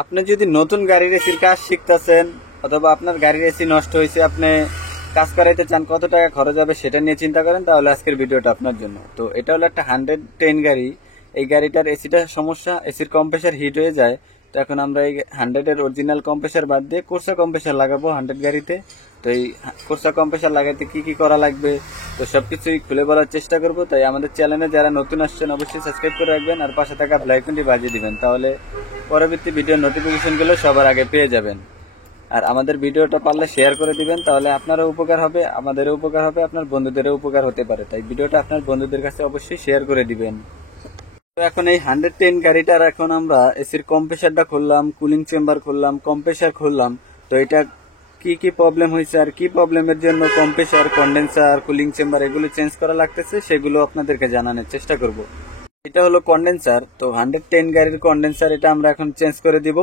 আপনি যদি নতুন গাড়ির এসির কাজ শিখতেছেন অথবা আপনার গাড়ির এসি নষ্ট হয়েছে, আপনি কাজ করাইতে চান, কত টাকা খরচ হবে সেটা নিয়ে চিন্তা করেন, তাহলে আজকের ভিডিওটা আপনার জন্য। তো এটা হলো একটা 110 গাড়ি। এই গাড়িটার এসিটা সমস্যা, এসির কম্প্রেসার হিট হয়ে যায়। তো এখন আমরা এই 100-এর অরিজিনাল কম্প্রেসার বাদ দিয়ে কোর্সা কম্প্রেসার লাগাবো 100 গাড়িতে। তো এই কোর্সা কম্প্রেসার লাগাইতে কি কি করা লাগবে তো সবকিছুই খুলে বলার চেষ্টা করব। তাই আমাদের চ্যানেলে যারা নতুন আসছেন অবশ্যই সাবস্ক্রাইব করে রাখবেন আর পাশে থাকা বেল আইকনটি বাজিয়ে দিবেন, তাহলে পরবর্তী ভিডিওর নোটিফিকেশনগুলো সবার আগে পেয়ে যাবেন। আর আমাদের ভিডিওটা পারলে শেয়ার করে দিবেন, তাহলে আপনারও উপকার হবে, আমাদেরও উপকার হবে, আপনার বন্ধুদেরও উপকার হতে পারে। তাই ভিডিওটা আপনার বন্ধুদের কাছে অবশ্যই শেয়ার করে দিবেন। তো এখন এই 110 গাড়িটার এখন আমরা এসির কম্প্রেসারটা খুললাম, কুলিং চেম্বার খুললাম, কম্প্রেসার খুললাম। তো এটা কি কি প্রবলেম হয়েছে আর কি প্রবলেমের জন্য কম্প্রেসার, কন্ডেন্সার, কুলিং চেম্বার এগুলো চেঞ্জ করা লাগতেছে সেগুলো আপনাদেরকে জানানোর চেষ্টা করব। এটা হলো কন্ডেন্সার। তো 110 গাড়ির কন্ডেন্সার এটা আমরা এখন চেঞ্জ করে দিব।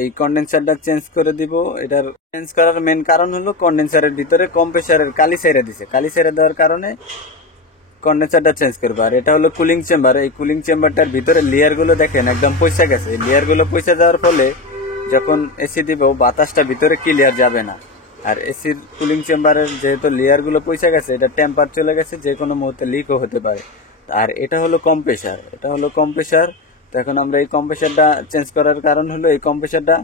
এই কন্ডেন্সারটা চেঞ্জ করে দিব। এটার চেঞ্জ করার মেন কারণ হলো কন্ডেন্সারের ভিতরে কম্প্রেসারের কালি ছেড়ে দিছে, কালি ছেড়ে দেওয়ার কারণে কন্ডেন্সারটা চেঞ্জ করবো। আর এটা হলো কুলিং চেম্বার। এই কুলিং চেম্বারটার ভিতরে লেয়ার গুলো দেখেন একদম পয়সা গেছে। এই লেয়ার গুলো পয়সা যাওয়ার ফলে যখন এসি দিব বাতাসটা ভিতরে ক্লিয়ার যাবে না। আর এসির কুলিং চেম্বারের যেহেতু লেয়ার গুলো পয়সা গেছে, এটা টেম্পার চলে গেছে, যে কোনো মুহূর্তে লিকও হতে পারে। আর এটা হলো কম্প্রেসার, এটা হলো কম্প্রেসার। তো এখন আমরা এই কম্প্রেসারটা চেঞ্জ করার কারণ হলো এই কম্প্রেসারটা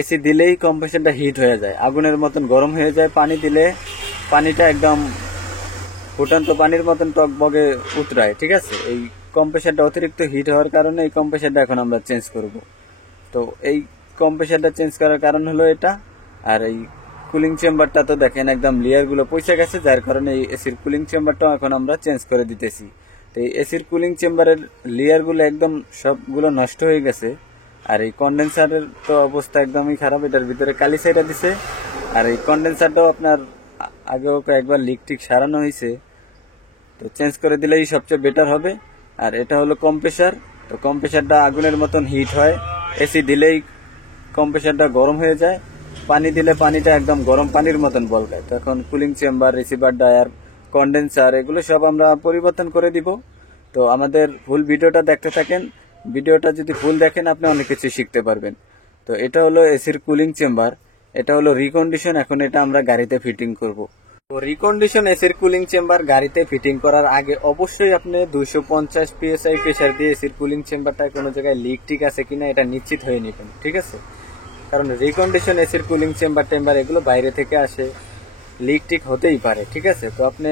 এসি দিলেই কম্প্রেসারটা হিট হয়ে যায়, আগুনের মতন গরম হয়ে যায়। পানি দিলে পানিটা একদম ফুটন্ত পানির মতন টকবগে উতরায়, ঠিক আছে। এই কম্প্রেসারটা অতিরিক্ত হিট হওয়ার কারণে এই কম্প্রেসারটা এখন আমরা চেঞ্জ করব। তো এই কম্প্রেসারটা চেঞ্জ করার কারণ হলো এটা। আর এই কুলিং চেম্বারটা তো দেখেন একদম লেয়ার গুলো পয়সা গেছে, যার কারণে এই এসির কুলিং চেম্বারটাও এখন আমরা চেঞ্জ করে দিতেছি। তো এই এসির কুলিং চেম্বারের লেয়ার গুলো একদম সবগুলো নষ্ট হয়ে গেছে। আর এই কন্ডেন্সারের তো অবস্থা একদমই খারাপ, এটার ভিতরে কালি সাইডা দিছে। আর এই কন্ডেন্সারটাও আপনার আগেও কয়েকবার লিক টিক সারানো হয়েছে, তো চেঞ্জ করে দিলেই সবচেয়ে বেটার হবে। আর এটা হলো কম্প্রেসার। তো কম্প্রেসারটা আগুনের মতন হিট হয়, এসি দিলেই কম্প্রেসারটা গরম হয়ে যায়, পানি দিলে পানিটা একদম গরম পানির মতন বলকায়। তো এখন cooling chamber, receiver dryer, condenser এগুলো সব আমরা পরিবর্তন করে দিব। তো আমাদের ফুল ভিডিওটা দেখতে থাকেন। ভিডিওটা যদি ফুল দেখেন আপনি অনেক কিছু শিখতে পারবেন। তো এটা হলো এসির কুলিং চেম্বার, এটা হলো রিকন্ডিশন। এখন এটা আমরা গাড়িতে ফিটিং করব। তো রিকন্ডিশন এসির কুলিং চেম্বার গাড়িতে ফিটিং করার আগে অবশ্যই আপনি 250 PSI প্রেসার দিয়ে এসির কুলিং চেম্বারটা কোনো জায়গায় লিক ঠিক আছে কিনা এটা নিশ্চিত হয়ে নেবেন, ঠিক আছে। কারণ রিকন্ডিশন এসির কুলিং চেম্বার এগুলো বাইরে থেকে আসে, লিক টিক হতেই পারে, ঠিক আছে। তো আপনি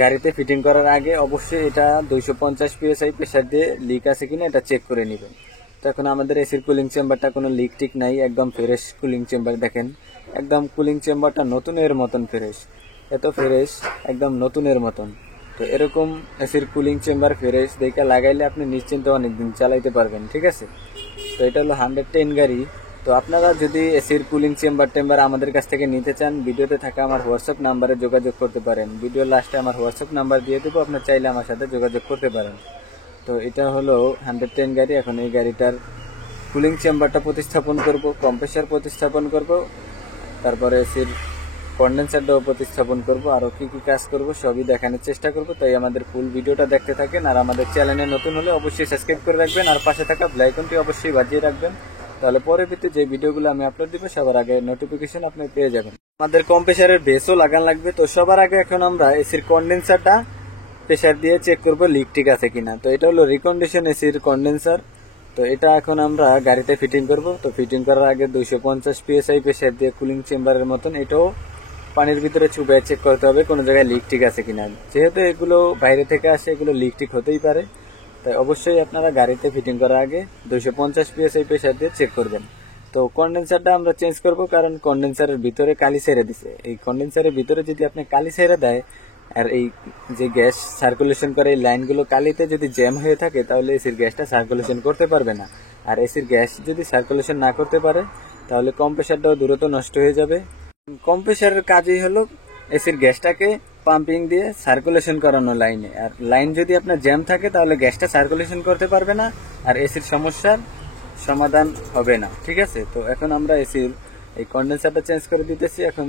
গাড়িতে ফিটিং করার আগে অবশ্যই এটা 250 PSI প্রেসার দিয়ে লিক আছে কিনা এটা চেক করে নেবেন। তো এখন আমাদের এসির কুলিং চেম্বারটা কোনো লিক টিক নাই, একদম ফ্রেশ কুলিং চেম্বার। দেখেন একদম কুলিং চেম্বারটা নতুনের মতন ফ্রেশ, এত ফ্রেশ একদম নতুনের মতন। তো এরকম এসির কুলিং চেম্বার ফ্রেশ দেখে লাগাইলে আপনি নিশ্চিন্তে অনেকদিন চালাইতে পারবেন, ঠিক আছে। তো এটা হলো 110 গাড়ি। তো আপনারা যদি এসির কুলিং চেম্বার আমাদের কাছ থেকে নিতে চান, ভিডিওতে থাকা আমার হোয়াটসঅ্যাপ নাম্বারে যোগাযোগ করতে পারেন। ভিডিওর লাস্টে আমার হোয়াটসঅ্যাপ নাম্বার দিয়ে দেবো, আপনার চাইলে আমার সাথে যোগাযোগ করতে পারেন। তো এটা হলো 110 গাড়ি। এখন এই গাড়িটার কুলিং চেম্বারটা প্রতিস্থাপন করব, কম্প্রেসার প্রতিস্থাপন করব, তারপরে এসির কন্ডেন্সারটাও প্রতিস্থাপন করব, আরও কি কি কাজ করব সবই দেখানোর চেষ্টা করব। তাই আমাদের ফুল ভিডিওটা দেখতে থাকেন। আর আমাদের চ্যানেলে নতুন হলে অবশ্যই সাবস্ক্রাইব করে রাখবেন আর পাশে থাকা বেল আইকনটি অবশ্যই বাজিয়ে রাখবেন, তাহলে পরবর্তী যে ভিডিওগুলো আমি আপলোড দিব সবার আগে নোটিফিকেশন আপনি পেয়ে যাবেন। আমাদের কম্প্রেসারের বেসও লাগান লাগবে। তো সবার আগে এখন আমরা এসির কন্ডেন্সারটা প্রেসার দিয়ে চেক করব লিক ঠিক আছে কিনা। তো এটা হলো রিকন্ডিশন এসির কন্ডেন্সার। তো এটা এখন আমরা গাড়িতে ফিটিং করব। তো ফিটিং করার আগে 250 PSI প্রেসার দিয়ে কুলিং চেম্বারের মতন এটাও পানির ভিতরে চুবাই চেক করতে হবে কোনো জায়গায় লিক ঠিক আছে কিনা। যেহেতু এগুলো বাইরে থেকে আসে, এগুলো লিক ঠিক হতেই পারে, তাই অবশ্যই আপনারা গাড়িতে ফিটিং করার আগে 250 PSI প্রেসার দিয়ে চেক করবেন। তো কন্ডেন্সারটা আমরা চেঞ্জ করব, কারণ কন্ডেন্সারের ভিতরে কালি ছেড়ে দিছে। এই কন্ডেন্সারের ভিতরে যদি আপনি কালি ছেড়ে দেয় আর এই যে গ্যাস সার্কুলেশন করে এই লাইনগুলো কালিতে যদি জ্যাম হয়ে থাকে, তাহলে এসির গ্যাসটা সার্কুলেশন করতে পারবে না। আর এসির গ্যাস যদি সার্কুলেশন না করতে পারে তাহলে কম্প্রেসারটাও দ্রুত নষ্ট হয়ে যাবে। কম্প্রেসারের কাজই হলো এসির গ্যাসটাকে পাম্পিং দিয়ে সার্কুলেশন করানো লাইনে। আর লাইন যদি আপনার জ্যাম থাকে তাহলে গ্যাসটা সার্কুলেশন করতে পারবে না আর এসির সমস্যার সমাধান হবে না, ঠিক আছে। তো এখন আমরা এসির এই কন্ডেন্সারটা চেঞ্জ করে দিতেছি। এখন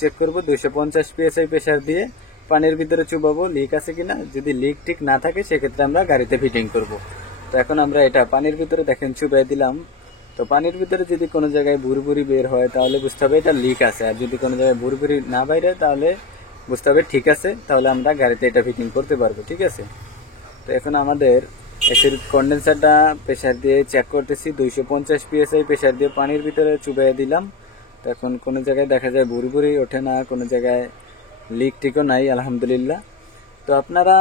চেক করব 250 PSI প্রেসার দিয়ে পানির ভিতরে চুবাবো লিক আছে কিনা। যদি লিক ঠিক না থাকে সেক্ষেত্রে আমরা গাড়িতে ফিটিং করব। তো এখন আমরা এটা পানির ভিতরে দেখেন চুবাই দিলাম। তো তো পানির ভিতরে যদি কোনো জায়গায় বুড়ি বের হয় তাহলে বুঝতে হবে এটা লিক আছে, আর যদি কোনো জায়গায় বুড়ি না বাইরে তাহলে বুঝতে হবে ঠিক আছে, তাহলে আমরা গাড়িতে এটা ফিটিং করতে পারবো। ঠিক আছে, তো এখন আমাদের এসির কন্ডেন্সারটা প্রেসার দিয়ে চেক করতেছি। 250 PSI প্রেসার দিয়ে পানির ভিতরে চুবাইয়ে দিলাম। তো এখন কোনো জায়গায় দেখা যায় বুড়ি ওঠে না, কোনো জায়গায় লিক টিকও নাই, আলহামদুলিল্লাহ। তো আপনারা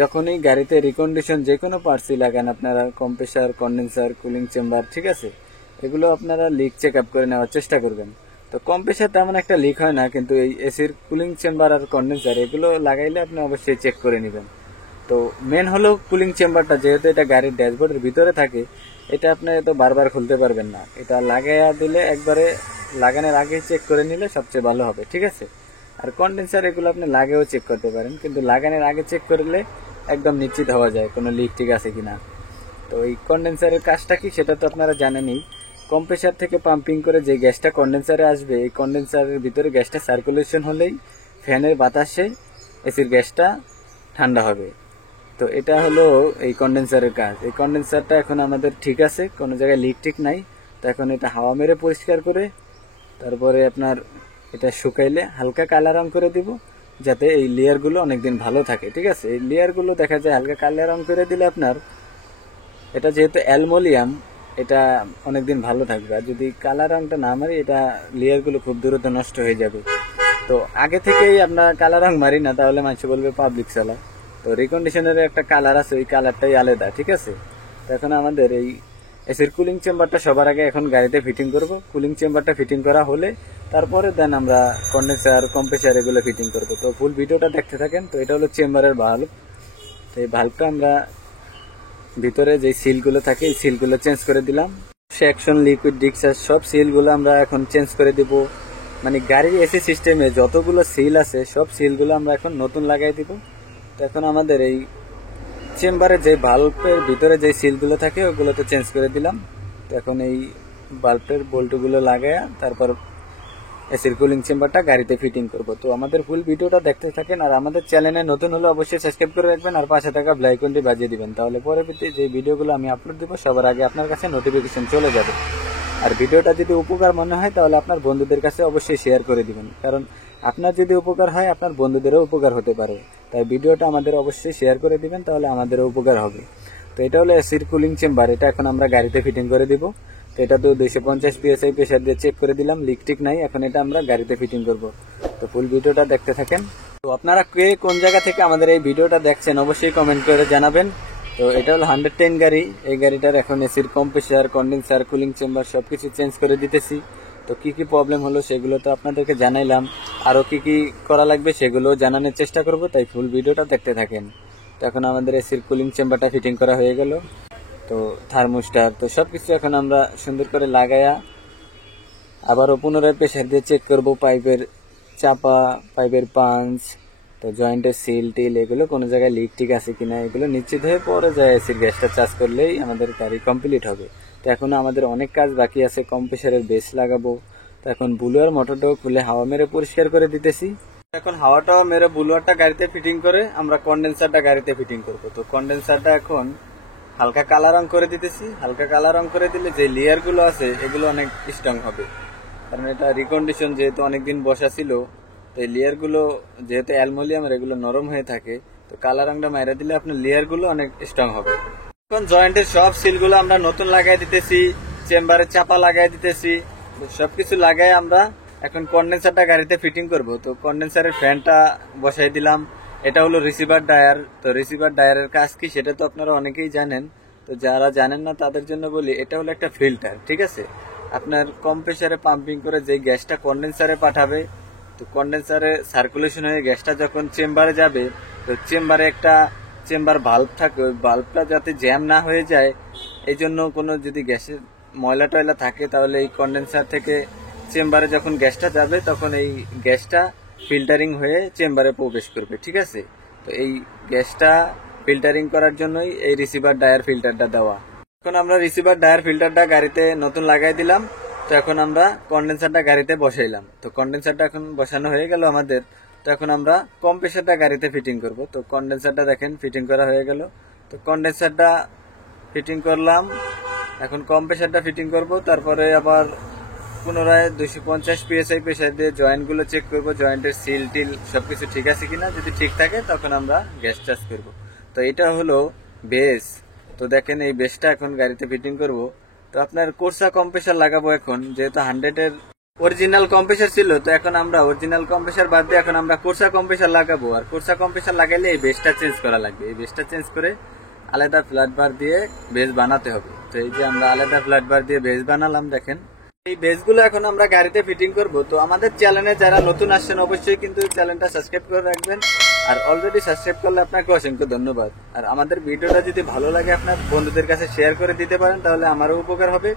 যখনই গাড়িতে রিকন্ডিশন যে কোনো পার্টসই লাগান, আপনারা কম্প্রেসার, কন্ডেন্সার, কুলিং চেম্বার, ঠিক আছে, এগুলো আপনারা লিক চেক আপ করে নেওয়ার চেষ্টা করবেন। তো কম্প্রেসার তেমন একটা লিক হয় না, কিন্তু এই এসির কুলিং চেম্বার আর কন্ডেন্সার এগুলো লাগাইলে আপনি অবশ্যই চেক করে নেবেন। তো মেন হলো কুলিং চেম্বারটা, যেহেতু এটা গাড়ির ড্যাশবোর্ডের ভিতরে থাকে, এটা আপনি তো বারবার খুলতে পারবেন না। এটা লাগাইয়া দিলে একবারে লাগানোর আগে চেক করে নিলে সবচেয়ে ভালো হবে। ঠিক আছে, আর কন্ডেন্সার এগুলো আপনি লাগেও চেক করতে পারেন, কিন্তু লাগানোর আগে চেক করলে একদম নিশ্চিত হওয়া যায় কোনো লিক ঠিক আছে কিনা। তো এই কন্ডেন্সারের কাজটা কি সেটা তো আপনারা জানেনই। কম্প্রেসার থেকে পাম্পিং করে যে গ্যাসটা কন্ডেন্সারে আসবে, এই কন্ডেন্সারের ভিতরে গ্যাসটা সার্কুলেশন হলেই ফ্যানের বাতাসে এসির গ্যাসটা ঠান্ডা হবে। তো এটা হলো এই কন্ডেন্সারের কাজ। এই কন্ডেন্সারটা এখন আমাদের ঠিক আছে, কোনো জায়গায় লিক টিক নাই। তো এখন এটা হাওয়া মেরে পরিষ্কার করে তারপরে আপনার এটা শুকাইলে হালকা কালা রং করে দিব, যাতে এই লেয়ারগুলো অনেকদিন ভালো থাকে। ঠিক আছে, এই লেয়ারগুলো দেখা যায় হালকা কালা রং করে দিলে আপনার এটা যেহেতু অ্যালুমিনিয়াম, এটা অনেকদিন ভালো থাকবে। আর যদি কালা রংটা না মারি, এটা লেয়ারগুলো খুব দ্রুত নষ্ট হয়ে যাবে। তো আগে থেকেই আপনার কালা রং মারি না, তাহলে মানুষ বলবে পাবলিক চালা। তো রিকন্ডিশনের একটা কালার আছে, ওই কালারটাই আলাদা। ঠিক আছে, তো এখন আমাদের এই এসির কুলিং চেম্বারটা সবার আগে এখন গাড়িতে ফিটিং করব। কুলিং চেম্বারটা ফিটিং করা হলে তারপরে দেন আমরা কন্ডেন্সার, কম্প্রেসার এগুলো ফিটিং করব। তো ফুল ভিডিওটা দেখতে থাকেন। তো এটা হলো চেম্বারের ভাল্ব। তো এই ভাল্বটা আমরা ভিতরে যে সিলগুলো থাকে এই সিলগুলো চেঞ্জ করে দিলাম। সেকশন, লিকুইড, ডিসচার্জ সব সিলগুলো আমরা এখন চেঞ্জ করে দিব। মানে গাড়ির এসি সিস্টেমে যতগুলো সিল আছে সব সিলগুলো আমরা এখন নতুন লাগাই দিব। তো এখন আমাদের এই চেম্বারে যে বাল্বের ভিতরে যে সিলগুলো থাকে ওগুলো তো চেঞ্জ করে দিলাম। তো এখন এই বাল্বের বোল্টগুলো লাগায়া তারপর এসির কুলিং চেম্বারটা গাড়িতে ফিটিং করব। তো আমাদের ফুল ভিডিওটা দেখতে থাকেন। আর আমাদের চ্যানেলে নতুন হলে অবশ্যই সাবস্ক্রাইব করে রাখবেন, আর পাশে থাকা বেল আইকনটি বাজিয়ে দিবেন, তাহলে পরবর্তী যে ভিডিওগুলো আমি আপলোড দেব সবার আগে আপনার কাছে নোটিফিকেশন চলে যাবে। আর ভিডিওটা যদি উপকার মনে হয় তাহলে আপনার বন্ধুদের কাছে অবশ্যই শেয়ার করে দিবেন, কারণ আপনার যদি উপকার হয় আপনার বন্ধুদেরও উপকার হতে পারে। তাই ভিডিওটা আমাদের অবশ্যই শেয়ার করে দিবেন, তাহলে আমাদেরও উপকার হবে। তো এটা হলো এসির কুলিং চেম্বার, এটা এখন আমরা গাড়িতে ফিটিং করে দিব। তো এটা তো 250 PSI প্রেসার দিয়ে চেক করে দিলাম, লিক টিক নাই। এখন এটা আমরা গাড়িতে ফিটিং করব। তো ফুল ভিডিওটা দেখতে থাকেন। তো আপনারা কে কোন জায়গা থেকে আমাদের এই ভিডিওটা দেখছেন অবশ্যই কমেন্ট করে জানাবেন। তো এটা হলো 110 গাড়ি। এই গাড়িটার এখন এসির কম্প্রেসার, কন্ডেন্সার, কুলিং চেম্বার সবকিছু চেঞ্জ করে দিতেছি। তো কি কি প্রবলেম হলো সেগুলো তো আপনাদেরকে জানাইলাম, আরো কি কি করা লাগবে সেগুলো জানানোর চেষ্টা করব। তাই ফুল ভিডিওটা দেখতে থাকেন। তো এখন আমাদের এসির কুলিং চেম্বারটা ফিটিং করা হয়ে গেল। তো থার্মোস্টার তো সবকিছু এখন আমরা সুন্দর করে লাগায়া আবারও পুনরায় প্রেসার দিয়ে চেক করব পাইপের চাপা, পাইপের পাঞ্চ, তো জয়েন্টের সিল টিল এগুলো কোনো জায়গায় লিক ঠিক আছে কিনা এগুলো নিশ্চিত হয়ে পরে যায় এসির গ্যাসটা চার্জ করলেই আমাদের গাড়ি কমপ্লিট হবে। তো এখন আমাদের অনেক কাজ বাকি আছে। কম্প্রেসারের বেস লাগাবো। তো এখন বুলুয়ার মোটরটাও খুলে হাওয়া মেরে পরিষ্কার করে দিতেছি। এখন হাওয়াটাও মেরে বুলুয়ারটা গাড়িতে ফিটিং করে আমরা কন্ডেন্সারটা গাড়িতে ফিটিং করব। তো কন্ডেন্সারটা এখন হালকা কালা রং করে দিতেছি। হালকা কালা রং করে দিলে যে লেয়ার গুলো আছে এগুলো অনেক স্ট্রং হবে, কারণ এটা রিকন্ডিশন যেহেতু অনেকদিন বসা ছিল। তো এই লেয়ার গুলো যেহেতু অ্যালুমিনিয়ামের এগুলো নরম হয়ে থাকে, তো কালা রংটা মাইরা দিলে আপনার লেয়ার গুলো অনেক স্ট্রং হবে। এখন জয়েন্টের সব সিলগুলো আমরা নতুন লাগাই দিতেছি, চেম্বারে চাপা লাগাই দিতেছি। সবকিছু লাগাই আমরা এখন কন্ডেন্সারটা গাড়িতে ফিটিং করব। তো কন্ডেন্সারের ফ্যানটা বসাই দিলাম। এটা হলো রিসিভার ডায়ার। তো রিসিভার ডায়ারের কাজ কি সেটা তো আপনারা অনেকেই জানেন। তো যারা জানেন না তাদের জন্য বলি, এটা হলো একটা ফিল্টার। ঠিক আছে, আপনার কম্প্রেসারে পাম্পিং করে যে গ্যাসটা কন্ডেন্সারে পাঠাবে, তো কন্ডেন্সারে সার্কুলেশন হয়ে গ্যাসটা যখন চেম্বারে যাবে, তো চেম্বারে একটা চেম্বার ভাল্ব থাকে, ওই ভাল্বটা যাতে জ্যাম না হয়ে যায়, এই জন্য কোনো যদি গ্যাসের ময়লা টয়লা থাকে তাহলে এই কন্ডেন্সার থেকে চেম্বারে যখন গ্যাসটা যাবে তখন এই গ্যাসটা ফিল্টারিং হয়ে চেম্বারে প্রবেশ করবে। ঠিক আছে, তো এই গ্যাসটা ফিল্টারিং করার জন্যই এই রিসিভার ডায়ার ফিল্টারটা দেওয়া। এখন আমরা রিসিভার ডায়ার ফিল্টারটা গাড়িতে নতুন লাগাই দিলাম। তো এখন আমরা কন্ডেন্সারটা গাড়িতে বসাইলাম। তো কন্ডেন্সারটা এখন বসানো হয়ে গেল আমাদের। তো এখন আমরা কম্প্রেসারটা গাড়িতে ফিটিং করব। তো কন্ডেন্সারটা দেখেন ফিটিং করা হয়ে গেল। তো কন্ডেন্সারটা ফিটিং করলাম। এখন কম্প্রেসারটা ফিটিং করব, তারপরে আবার পুনরায় 250 PSI প্রেসার দিয়ে জয়েন্টগুলো চেক করব, জয়েন্টের সিল টিল সবকিছু ঠিক আছে কিনা। যদি ঠিক থাকে তখন আমরা গ্যাস চার্জ করব। তো এটা হলো বেস। তো দেখেন এই বেসটা এখন গাড়িতে ফিটিং করব। তো আপনার কোর্সা কম্প্রেসার লাগাবো এখন, যেহেতু 100-এর অরিজিনাল কম্প্রেসার ছিল, তো এখন আমরা অরিজিনাল কম্প্রেসার বাদ দিয়ে এখন আমরা কোর্সা কম্প্রেসার লাগাবো। আর কোর্সা কম্প্রেসার লাগাইলে এই বেসটা চেঞ্জ করা লাগবে। এই বেসটা চেঞ্জ করে আলাদা ফ্ল্যাট বার দিয়ে বেস বানাতে হবে। তো এই যে আমরা আলাদা ফ্ল্যাট বার দিয়ে বেস বানালাম। দেখেন এই বেসগুলো এখন আমরা গাড়িতে ফিটিং করব। তো আমাদের চ্যানেলে যারা নতুন আসছেন অবশ্যই কিন্তু চ্যানেলটা সাবস্ক্রাইব করে রাখবেন। আর অলরেডি সাবস্ক্রাইব করলে আপনাকে অসংখ্য ধন্যবাদ। আর আমাদের ভিডিওটা যদি ভালো লাগে আপনার বন্ধুদের কাছে শেয়ার করে দিতে পারেন, তাহলে আমারও উপকার হবে,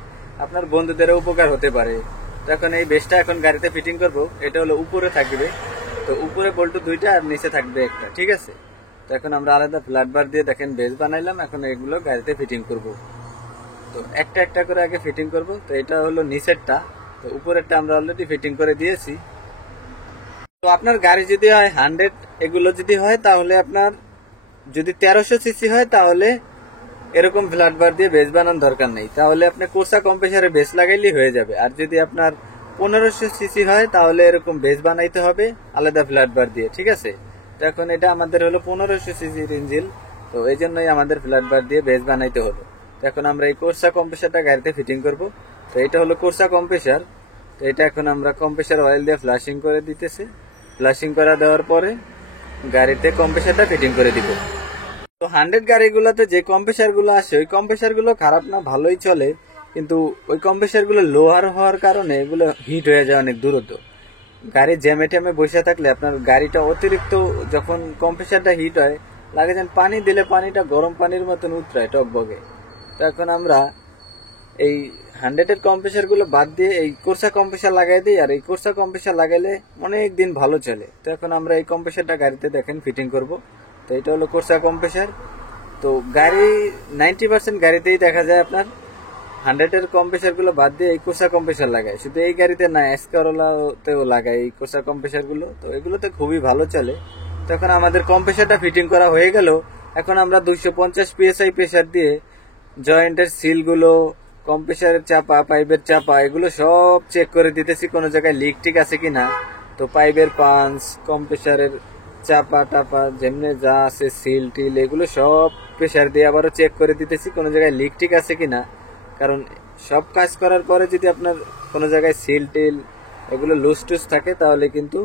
আপনার বন্ধুদেরও উপকার হতে পারে। তো এখন এই বেসটা এখন গাড়িতে ফিটিং করব। এটা হলো উপরে থাকবে, তো উপরে বল্টু 2টা আর নিচে থাকবে একটা, ঠিক আছে। তো এখন আমরা আলাদা ফ্ল্যাট বার দিয়ে দেখেন বেস বানাইলাম। এখন এগুলো গাড়িতে ফিটিং করব। তো একটা একটা করে আগে ফিটিং করব। তো এটা হলো নিচেরটা, তো উপরেরটা আমরা অলরেডি ফিটিং করে দিয়েছি। তো আপনার গাড়ি যদি হয় 100 এগুলো যদি হয়, তাহলে আপনার যদি 1300 সিসি হয় তাহলে এরকম ফ্ল্যাট বার দিয়ে বেস বানানোর দরকার নেই, তাহলে আপনি কোর্সা কম্প্রেসারে বেস লাগাইলেই হয়ে যাবে। আর যদি আপনার 1500 সিসি হয় তাহলে এরকম বেস বানাইতে হবে আলাদা ফ্ল্যাট বার দিয়ে, ঠিক আছে। তো এখন এটা আমাদের হলো 1500 সিসির ইঞ্জিন, তো এই জন্যই আমাদের ফ্ল্যাট বার দিয়ে বেস বানাইতে হলো। তো এখন আমরা এই কোর্সা কম্প্রেসারটা গাড়িতে ফিটিং করব। তো এটা হলো কোর্সা কম্প্রেসার। তো এটা এখন আমরা কম্প্রেসার অয়েল দিয়ে ফ্লাশিং করে দিতেছি। ফ্লাশিং করা দেওয়ার পরে গাড়িতে কম্প্রেসারটা ফিটিং করে দিব। তো 100 গাড়িগুলোতে যে কম্প্রেসার গুলো আসে ওই কম্প্রেসার গুলো খারাপ না, ভালোই চলে, কিন্তু ওই কম্প্রেসার গুলো লোহার হওয়ার কারণে এগুলো হিট হয়ে যায় অনেক দ্রুত। গাড়ি জ্যামে ট্যামে বসে থাকলে আপনার গাড়িটা অতিরিক্ত যখন কম্প্রেসারটা হিট হয় লাগে যেন পানি দিলে পানিটা গরম পানির মতন উতরায় টকবগে। তো এখন আমরা এই 100-এর কম্প্রেসার গুলো বাদ দিয়ে এই কোর্সা কম্প্রেসার লাগাই দিই। আর এই কোর্সা কম্প্রেসার লাগাইলে অনেক দিন ভালো চলে। তো এখন আমরা এই কম্প্রেসারটা গাড়িতে দেখেন ফিটিং করব। তো এটা হলো কোর্সা কম্প্রেসার। তো গাড়ি 90% গাড়িতেই দেখা যায় আপনার 100-এর কম্প্রেসার গুলো বাদ দিয়ে এই কোর্সা কম্প্রেসার লাগায়। শুধু এই গাড়িতে না, এসকরোলাতেও লাগায় এই কোর্সা কম্প্রেসার গুলো। তো এগুলোতে খুবই ভালো চলে। তখন আমাদের কম্প্রেসারটা ফিটিং করা হয়ে গেল। এখন আমরা 250 PSI প্রেসার দিয়ে জয়েন্টের সিলগুলো, কম্প্রেসারের চাপা, পাইপের চাপা এগুলো সব চেক করে দিতেছি কোনো জায়গায় লিক ঠিক আছে কিনা। তো পাইপের পাঞ্চ, কম্প্রেসারের চাপা টাপা যেমনি যা আছে সিল টিল এগুলো সব প্রেসার দিয়ে আবারও চেক করে দিতেছি কোনো জায়গায় লিক ঠিক আছে কিনা। কারণ সব কাজ করার পরে যদি আপনার কোনো জায়গায় সিল টিল এগুলো লুজ টুজ থাকে তাহলে কিন্তু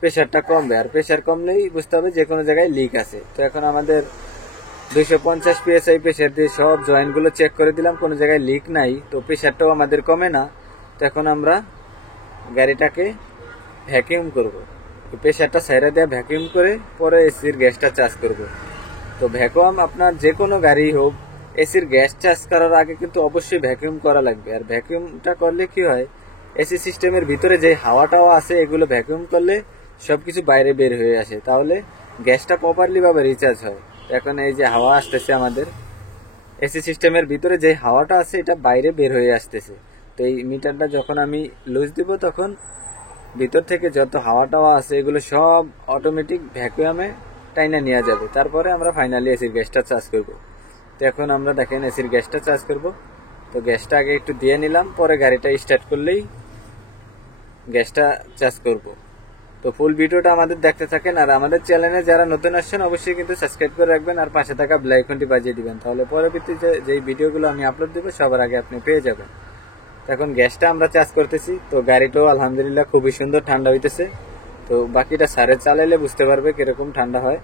প্রেসারটা কমবে। আর প্রেসার কমলেই বুঝতে হবে যে কোনো জায়গায় লিক আছে। তো এখন আমাদের 250 PSI প্রেসার দিয়ে সব জয়েন্টগুলো চেক করে দিলাম, কোনো জায়গায় লিক নাই। তো প্রেসারটাও আমাদের কমে না। তো এখন আমরা গাড়িটাকে ভ্যাকিউম করব। প্রেসারটা সাইরা দিয়ে ভ্যাকিউম করে পরে এসির গ্যাসটা চার্জ করব। তো ভ্যাকুয়াম আপনার যে কোনো গাড়ি হোক, এসির গ্যাস চার্জ করার আগে কিন্তু অবশ্যই ভ্যাকিউম করা লাগবে। আর ভ্যাকিউমটা করলে কি হয়, এসি সিস্টেমের ভিতরে যে হাওয়াটাও আছে এগুলো ভ্যাকিউম করলে সবকিছু বাইরে বের হয়ে আসে, তাহলে গ্যাসটা প্রপারলি ভাবে রিচার্জ হয়। এখন এই যে হাওয়া আসতেছে আমাদের এসি সিস্টেমের ভিতরে যে হাওয়াটা আছে এটা বাইরে বের হয়ে আসতেছে। তো এই মিটারটা যখন আমি লুজ দিব তখন ভিতর থেকে যত হাওয়া টাওয়া আছে এগুলো সব অটোমেটিক ভ্যাকুয়ামে টাইনা নেওয়া যাবে। তারপরে আমরা ফাইনালি এসির গ্যাসটা চার্জ করব। তো এখন আমরা দেখেন এসির গ্যাসটা চার্জ করব। তো গ্যাসটা আগে একটু দিয়ে নিলাম, পরে গাড়িটা স্টার্ট করলেই গ্যাসটা চার্জ করব। তো ফুল ভিডিওটা আমাদের দেখতে থাকেন। আর আমাদের চ্যানেলে যারা নতুন আসছেন অবশ্যই কিন্তু সাবস্ক্রাইব করে রাখবেন আর পাশে থাকা বেল আইকনটি বাজিয়ে দিবেন, তাহলে পরবর্তীতে যেই ভিডিওগুলো আমি আপলোড দেবো সবার আগে আপনি পেয়ে যাবেন। এখন গ্যাসটা আমরা চার্জ করতেছি। তো গাড়িটাও আলহামদুলিল্লাহ খুবই সুন্দর ঠান্ডা হইতেছে। তো বাকিটা সারে চালাইলে বুঝতে পারবে কিরকম ঠান্ডা হয়।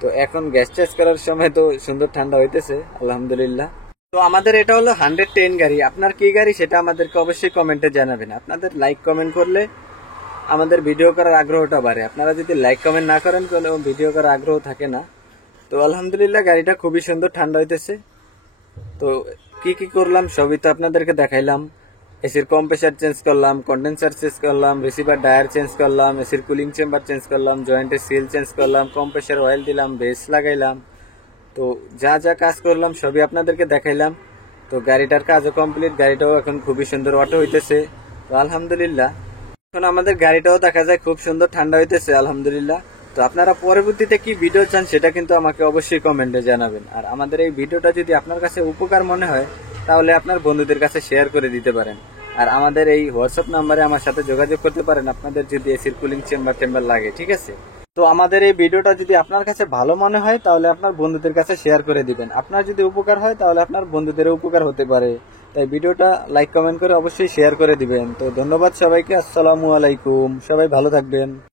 তো এখন গ্যাস চার্জ করার সময় তো সুন্দর ঠান্ডা হইতেছে আলহামদুলিল্লাহ। তো আমাদের এটা হলো 110 গাড়ি। আপনার কি গাড়ি সেটা আমাদেরকে অবশ্যই কমেন্টে জানাবেন। আপনাদের লাইক কমেন্ট করলে আমাদের ভিডিও করার আগ্রহটা বাড়ে। আপনারা যদি লাইক কমেন্ট না করেন কোনো ভিডিও করার আগ্রহ থাকে না। তো আলহামদুলিল্লাহ গাড়িটা খুবই সুন্দর ঠান্ডা হইতেছে। তো কি কি করলাম সবই তো আপনাদেরকে দেখাইলাম। এসির কম্প্রেসার চেঞ্জ করলাম, কন্ডেন্সার চেঞ্জ করলাম, রিসিভার ডায়ার চেঞ্জ করলাম, এসির কুলিং চেম্বার চেঞ্জ করলাম, জয়েন্টের সিল চেঞ্জ করলাম, কম্প্রেসার অয়েল দিলাম, বেস লাগাইলাম। তো যা যা কাজ করলাম সবই আপনাদেরকে দেখাইলাম। তো গাড়িটার কাজও কমপ্লিট, গাড়িটাও এখন খুবই সুন্দর অটো হইতেছে। তো আলহামদুলিল্লাহ এখন আমাদের গাড়িটাও দেখা যায় খুব সুন্দর ঠান্ডা হইতেছে আলহামদুলিল্লাহ। তো আপনারা পরবর্তীতে কি ভিডিও চান সেটা কিন্তু আমাকে অবশ্যই কমেন্টে জানাবেন। আর আমাদের এই ভিডিওটা যদি আপনার কাছে উপকার মনে হয় তাহলে আপনার বন্ধুদের কাছে শেয়ার করে দিতে পারেন। আর আমাদের এই হোয়াটসঅ্যাপ নাম্বারে আমার সাথে যোগাযোগ করতে পারেন আপনাদের যদি এসির কুলিং চেম্বার লাগে, ঠিক আছে? তো আমাদের এই ভিডিওটা যদি আপনার কাছে ভালো মনে হয় তাহলে আপনার বন্ধুদের কাছে শেয়ার করে দিবেন। আপনার যদি উপকার হয় তাহলে আপনার বন্ধুদেরও উপকার হতে পারে। তাই ভিডিওটা লাইক কমেন্ট করে অবশ্যই শেয়ার করে দিবেন। তো ধন্যবাদ সবাইকে। আসসালামু আলাইকুম। সবাই ভালো থাকবেন।